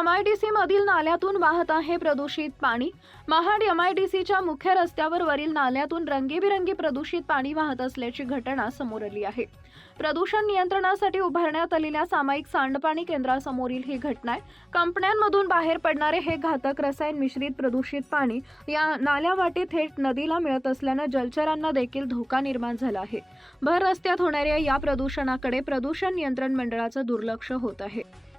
MIDC मधील नाल्यातून वाहत आहे प्रदूषित पाणी। महाड एमआयडीसीच्या मुख्य रस्त्यावर वरील नाल्यातून रंगीबिरंगी प्रदूषित पाणी वाहत असल्याची घटना समोर आली आहे। प्रदूषण नियंत्रणासाठी उभारण्यात आलेल्या सामायिक सांडपाणी केंद्रासमोरील ही घटना आहे। कंपन्यांमधून बाहेर पडणारे हे घातक रसायन मिश्रित प्रदूषित पाणी या नाल्यावाटे थेट नदीला मिळत असल्याने जलचरांना देखील धोका निर्माण झाला आहे। भर रस्त्यात होणाऱ्या या प्रदूषणाकडे प्रदूषण नियंत्रण मंडळाचं दुर्लक्ष होत आहे।